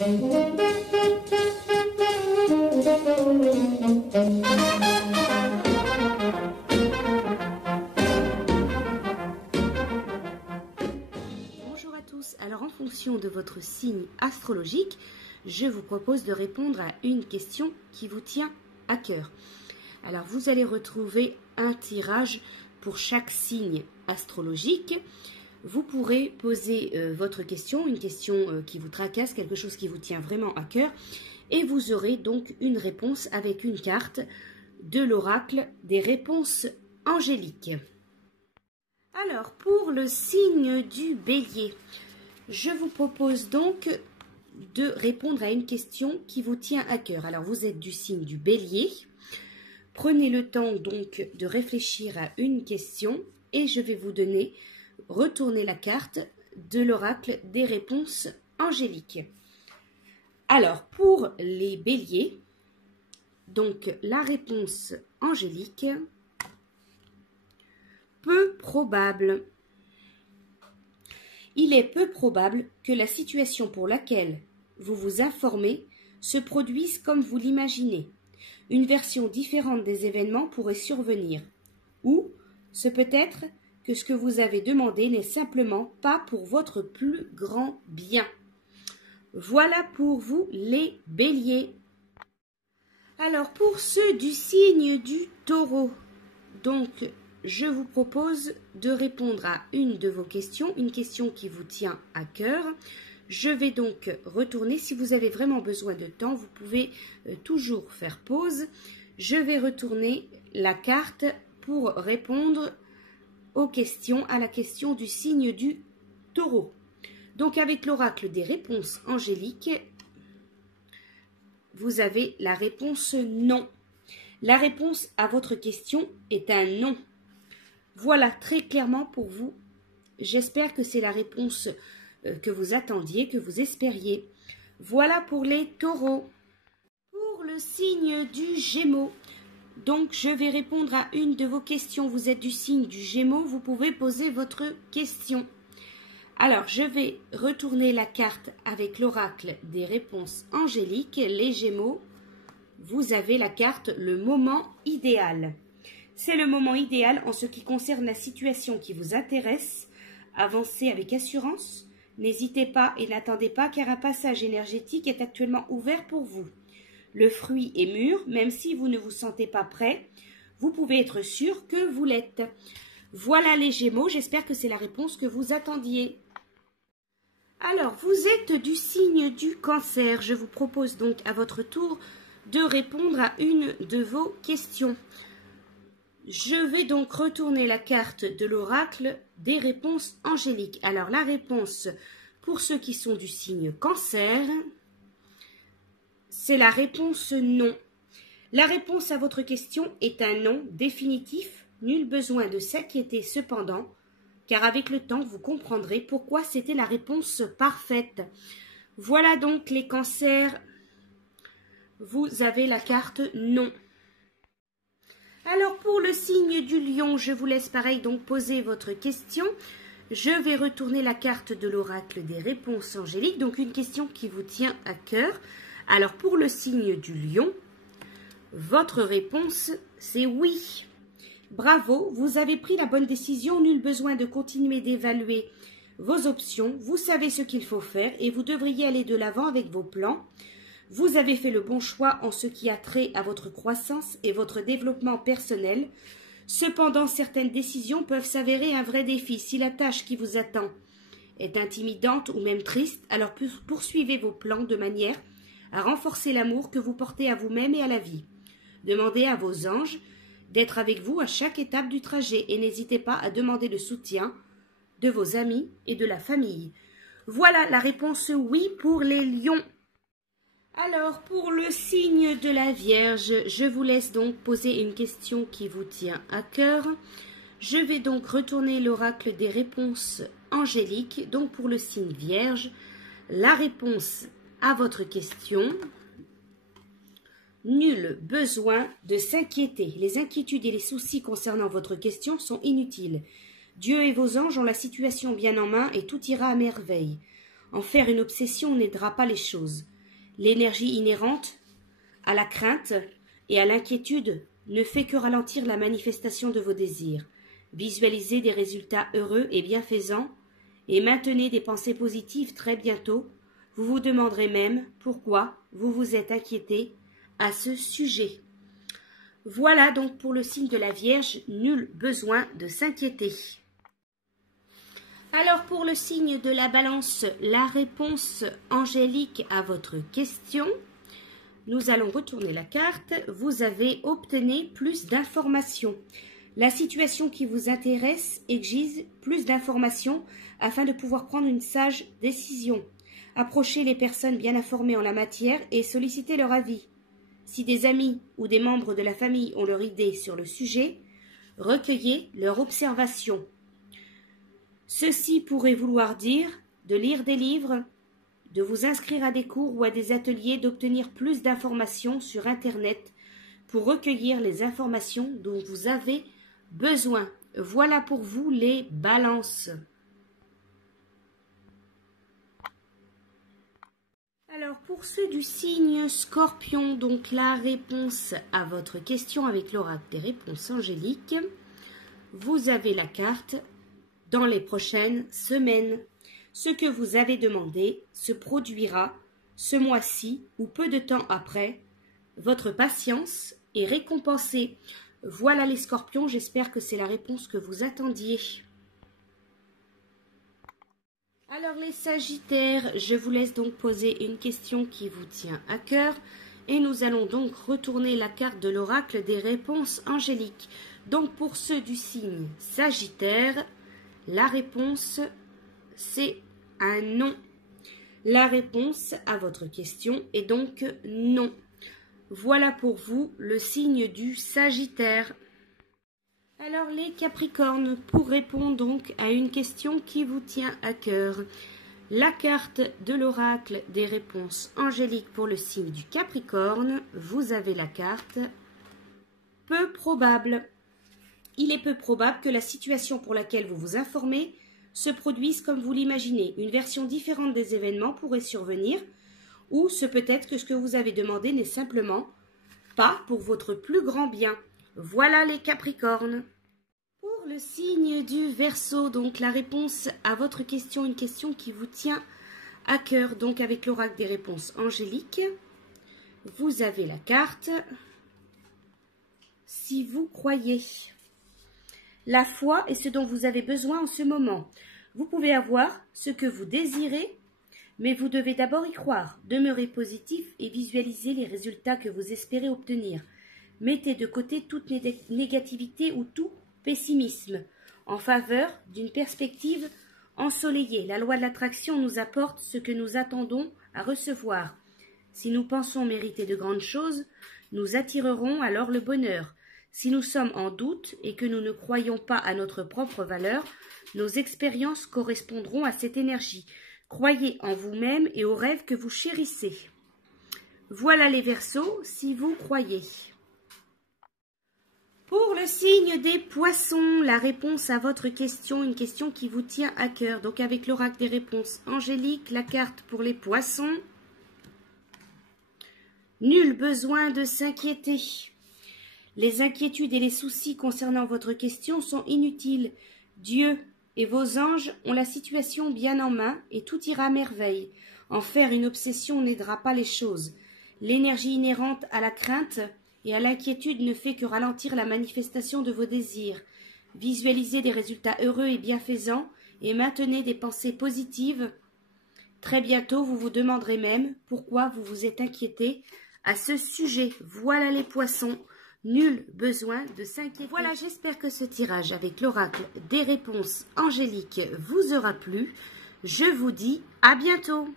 Bonjour à tous, alors en fonction de votre signe astrologique, je vous propose de répondre à une question qui vous tient à cœur. Alors vous allez retrouver un tirage pour chaque signe astrologique. Vous pourrez poser votre question, une question qui vous tracasse, quelque chose qui vous tient vraiment à cœur, et vous aurez donc une réponse avec une carte de l'oracle des réponses angéliques. Alors pour le signe du Bélier, je vous propose donc de répondre à une question qui vous tient à cœur. Alors vous êtes du signe du Bélier. Prenez le temps donc de réfléchir à une question et je vais vous retourner la carte de l'oracle des réponses angéliques. Alors pour les Béliers, donc la réponse angélique, peu probable. Il est peu probable que la situation pour laquelle vous vous informez se produise comme vous l'imaginez. Une version différente des événements pourrait survenir. Ou ce peut être que ce que vous avez demandé n'est simplement pas pour votre plus grand bien. Voilà pour vous les Béliers. Alors pour ceux du signe du Taureau, donc je vous propose de répondre à une de vos questions, une question qui vous tient à cœur. Je vais donc retourner, si vous avez vraiment besoin de temps, vous pouvez toujours faire pause. Je vais retourner la carte pour répondre aux questions, à la question du signe du Taureau. Donc avec l'oracle des réponses angéliques, vous avez la réponse non. La réponse à votre question est un non. Voilà très clairement pour vous. J'espère que c'est la réponse que vous attendiez, que vous espériez. Voilà pour les taureaux. Pour le signe du Gémeaux, donc je vais répondre à une de vos questions. Vous êtes du signe du Gémeaux, vous pouvez poser votre question. Alors je vais retourner la carte avec l'oracle des réponses angéliques. Les Gémeaux, vous avez la carte le moment idéal. C'est le moment idéal en ce qui concerne la situation qui vous intéresse. Avancez avec assurance. N'hésitez pas et n'attendez pas car un passage énergétique est actuellement ouvert pour vous. Le fruit est mûr, même si vous ne vous sentez pas prêt, vous pouvez être sûr que vous l'êtes. Voilà les Gémeaux, j'espère que c'est la réponse que vous attendiez. Alors, vous êtes du signe du Cancer. Je vous propose donc à votre tour de répondre à une de vos questions. Je vais donc retourner la carte de l'oracle des réponses angéliques. Alors, la réponse pour ceux qui sont du signe Cancer, c'est la réponse non. La réponse à votre question est un non définitif. Nul besoin de s'inquiéter cependant, car avec le temps, vous comprendrez pourquoi c'était la réponse parfaite. Voilà donc les Cancers. Vous avez la carte non. Alors pour le signe du Lion, je vous laisse pareil donc poser votre question. Je vais retourner la carte de l'oracle des réponses angéliques, donc une question qui vous tient à cœur. Alors pour le signe du Lion, votre réponse c'est oui. Bravo, vous avez pris la bonne décision, nul besoin de continuer d'évaluer vos options. Vous savez ce qu'il faut faire et vous devriez aller de l'avant avec vos plans. Vous avez fait le bon choix en ce qui a trait à votre croissance et votre développement personnel. Cependant, certaines décisions peuvent s'avérer un vrai défi. Si la tâche qui vous attend est intimidante ou même triste, alors poursuivez vos plans de manière à renforcer l'amour que vous portez à vous-même et à la vie. Demandez à vos anges d'être avec vous à chaque étape du trajet et n'hésitez pas à demander le soutien de vos amis et de la famille. Voilà la réponse oui pour les lions. Alors, pour le signe de la Vierge, je vous laisse donc poser une question qui vous tient à cœur. Je vais donc retourner l'oracle des réponses angéliques. Donc, pour le signe Vierge, la réponse à votre question, nul besoin de s'inquiéter. Les inquiétudes et les soucis concernant votre question sont inutiles. Dieu et vos anges ont la situation bien en main et tout ira à merveille. En faire une obsession n'aidera pas les choses. L'énergie inhérente à la crainte et à l'inquiétude ne fait que ralentir la manifestation de vos désirs. Visualisez des résultats heureux et bienfaisants et maintenez des pensées positives très bientôt. Vous vous demanderez même pourquoi vous vous êtes inquiété à ce sujet. Voilà donc pour le signe de la Vierge, nul besoin de s'inquiéter. Alors pour le signe de la Balance, la réponse angélique à votre question, nous allons retourner la carte. Vous avez obtenu plus d'informations. La situation qui vous intéresse exige plus d'informations afin de pouvoir prendre une sage décision. Approchez les personnes bien informées en la matière et sollicitez leur avis. Si des amis ou des membres de la famille ont leur idée sur le sujet, recueillez leurs observations. Ceci pourrait vouloir dire de lire des livres, de vous inscrire à des cours ou à des ateliers, d'obtenir plus d'informations sur Internet pour recueillir les informations dont vous avez besoin. Voilà pour vous les balances. Alors pour ceux du signe Scorpion, donc la réponse à votre question avec l'oracle des réponses angéliques, vous avez la carte dans les prochaines semaines. Ce que vous avez demandé se produira ce mois-ci ou peu de temps après. Votre patience est récompensée. Voilà les Scorpions, j'espère que c'est la réponse que vous attendiez. Alors les Sagittaires, je vous laisse donc poser une question qui vous tient à cœur et nous allons donc retourner la carte de l'oracle des réponses angéliques. Donc pour ceux du signe Sagittaire, la réponse c'est un non. La réponse à votre question est donc non. Voilà pour vous le signe du Sagittaire. Alors les Capricornes, pour répondre donc à une question qui vous tient à cœur, la carte de l'oracle des réponses angéliques pour le signe du Capricorne, vous avez la carte peu probable. Il est peu probable que la situation pour laquelle vous vous informez se produise comme vous l'imaginez. Une version différente des événements pourrait survenir, ou ce peut être que ce que vous avez demandé n'est simplement pas pour votre plus grand bien. Voilà les Capricornes. Pour le signe du Verseau, donc la réponse à votre question, une question qui vous tient à cœur, donc avec l'oracle des réponses angéliques, vous avez la carte « Si vous croyez ». La foi est ce dont vous avez besoin en ce moment. Vous pouvez avoir ce que vous désirez, mais vous devez d'abord y croire. Demeurez positif et visualisez les résultats que vous espérez obtenir. Mettez de côté toute négativité ou tout pessimisme en faveur d'une perspective ensoleillée. La loi de l'attraction nous apporte ce que nous attendons à recevoir. Si nous pensons mériter de grandes choses, nous attirerons alors le bonheur. Si nous sommes en doute et que nous ne croyons pas à notre propre valeur, nos expériences correspondront à cette énergie. Croyez en vous-même et aux rêves que vous chérissez. Voilà les Verseaux, si vous croyez. Pour le signe des Poissons, la réponse à votre question, une question qui vous tient à cœur. Donc avec l'oracle des réponses angéliques, la carte pour les Poissons. Nul besoin de s'inquiéter. Les inquiétudes et les soucis concernant votre question sont inutiles. Dieu et vos anges ont la situation bien en main et tout ira à merveille. En faire une obsession n'aidera pas les choses. L'énergie inhérente à la crainte et à l'inquiétude ne fait que ralentir la manifestation de vos désirs. Visualisez des résultats heureux et bienfaisants et maintenez des pensées positives. Très bientôt, vous vous demanderez même pourquoi vous vous êtes inquiété à ce sujet. Voilà les Poissons. Nul besoin de s'inquiéter. Voilà, j'espère que ce tirage avec l'oracle des réponses angéliques vous aura plu. Je vous dis à bientôt.